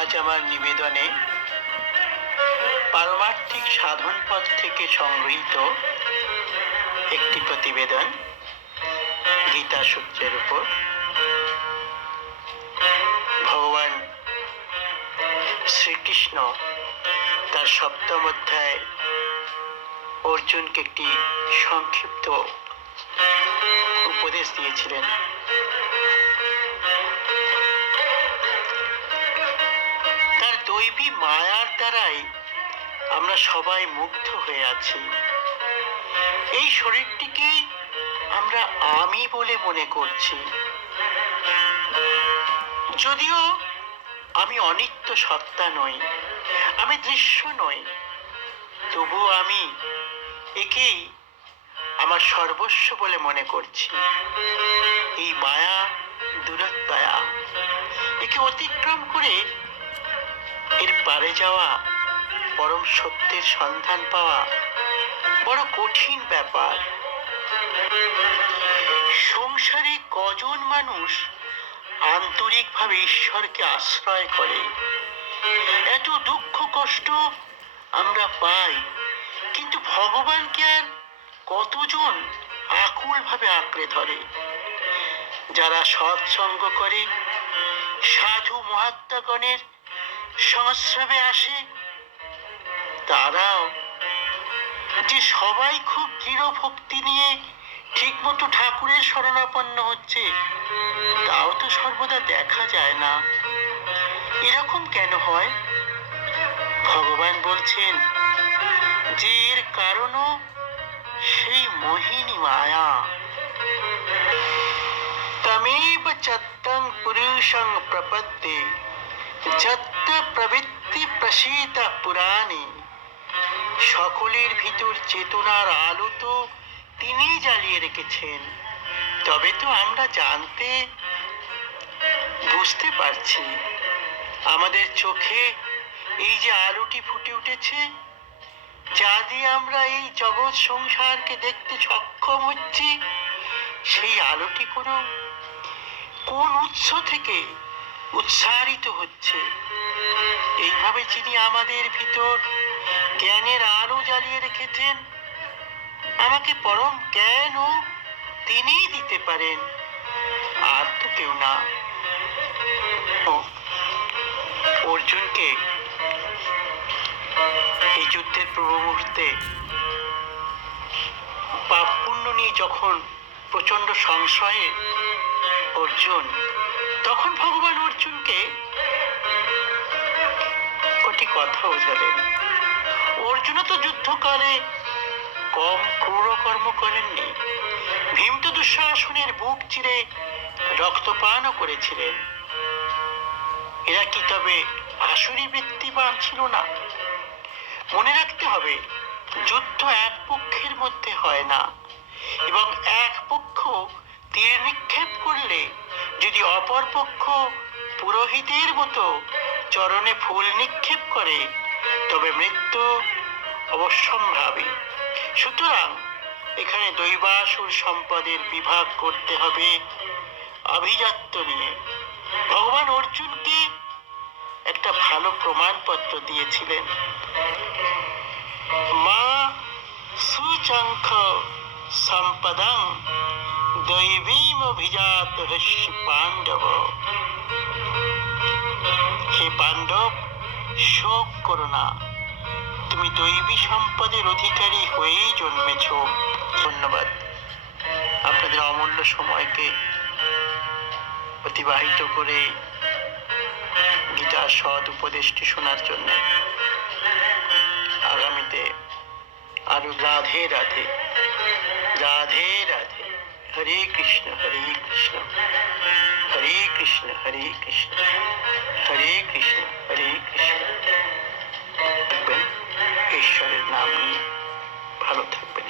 আজ আমার নিবেদনে পারমার্থিক সাধন পথ থেকে সংগৃহীত একটি প্রতিবেদন গীতা সূত্রের উপর। ভগবান শ্রীকৃষ্ণ তার সপ্তম অধ্যায়ে অর্জুনকে একটি সংক্ষিপ্ত উপদেশ দিয়েছিলেন। তার দৈবী মায়ার দ্বারাই আমরা সবাই মুগ্ধ হয়ে আছি। এই শরীরটিকেই আমরা আমি বলে মনে করছি, যদিও আমি অনিত্য সত্তা নই, আমি দৃশ্য নই, তবুও আমি একেই আমার সর্বস্ব বলে মনে করছি। এই মায়া দূরত্বয়া, একে অতিক্রম করে এর পারে যাওয়া, পরম সত্যের সন্ধান পাওয়া বড় কঠিন ব্যাপার। সংসারে কজন মানুষ আন্তরিকভাবে ঈশ্বরকে আশ্রয় করে? এত দুঃখ কষ্ট আমরা পাই, কিন্তু ভগবানকে আর কতজন আকুল ভাবে আঁকড়ে ধরে? যারা সৎসঙ্গ করে, সাধু মহাত্মাগণের সংস্রবে আসে, তারাও যে সবাই খুব দৃঢ় ভক্তি নিয়ে ঠিক মতো ঠাকুরের শরণাপন্ন হচ্ছে, তাও তো সর্বদা দেখা যায় না। এরকম কেন হয়? ভগবান বলছেন যে এর কারণও সেই মোহিনী মায়া। তমেব চত্তং পুরুষং প্রপদ্যে যত্র প্রবৃত্তি প্রসীত পুরাণে। সকলের ভিতর চেতনার আলো তো তিনি জ্বালিয়ে রেখেছেন, তবে তো আমরা জানতে বুঝতে পারছি। আমাদের চোখে এই যে আলোটি ফুটে উঠেছে, যা দিয়ে আমরা এই জগৎ সংসারকে দেখতে সক্ষম হচ্ছি, সেই আলোটি কোন উৎস থেকে উৎসারিত হচ্ছে? এইভাবে যিনি আমাদের ভিতর জ্ঞানের আলো জ্বালিয়ে রেখেছেন, আমাকে পরম জ্ঞানও তিনিই দিতে পারেন, আর তো কেউ না। অর্জুনকে এই যুদ্ধের পূর্ব মুহূর্তে পাপ পুণ্য নিয়ে যখন প্রচন্ড সংশয়ে অর্জুন, তখন ভগবান অর্জুনকে কটি কথা বোঝালেন। অর্জুন তো যুদ্ধকালে কম ক্রূর কর্ম করেননি। ভীম তো দুঃশাসনের বুক চিরে রক্তপানও করেছিলেন। এরা কি তবে আসুরি বৃত্তিবান ছিল না? মনে রাখতে হবে, যুদ্ধ এক পক্ষের মধ্যে হয় না, এবং এক পক্ষ তীর নিক্ষেপ করলে যদি অপর পক্ষ পুরোহিতের মতো চরণে ফুল নিক্ষেপ করে, তবে মৃত্যু অবশ্যম্ভাবী। সুতরাং এখানে দৈবাসুর সম্পদের বিভাগ করতে হবে আভিজাত্য নিয়ে। ভগবান অর্জুনকে একটা ভালো প্রমাণপত্র দিয়েছিলেন। মা সুচঙ্খ সম্পদং দৈবীম অভিজাত হস্যি পাণ্ডব। হে পাণ্ডব, শোক করো না, তুমি দৈবী সম্পদের অধিকারী হয়েই জন্মেছ। ধন্যবাদ আপনাদের অমূল্য সময়কে অতিবাহিত করে গীতার সৎ উপদেশটি শোনার জন্য। আগামীতে আরো রাধে রাধে, রাধে রাধে। হরে কৃষ্ণ হরে কৃষ্ণ, হরে কৃষ্ণ হরে কৃষ্ণ, হরে কৃষ্ণ হরে কৃষ্ণ। থাকবেন ঈশ্বরের নাম নিয়ে, ভালো থাকবেন।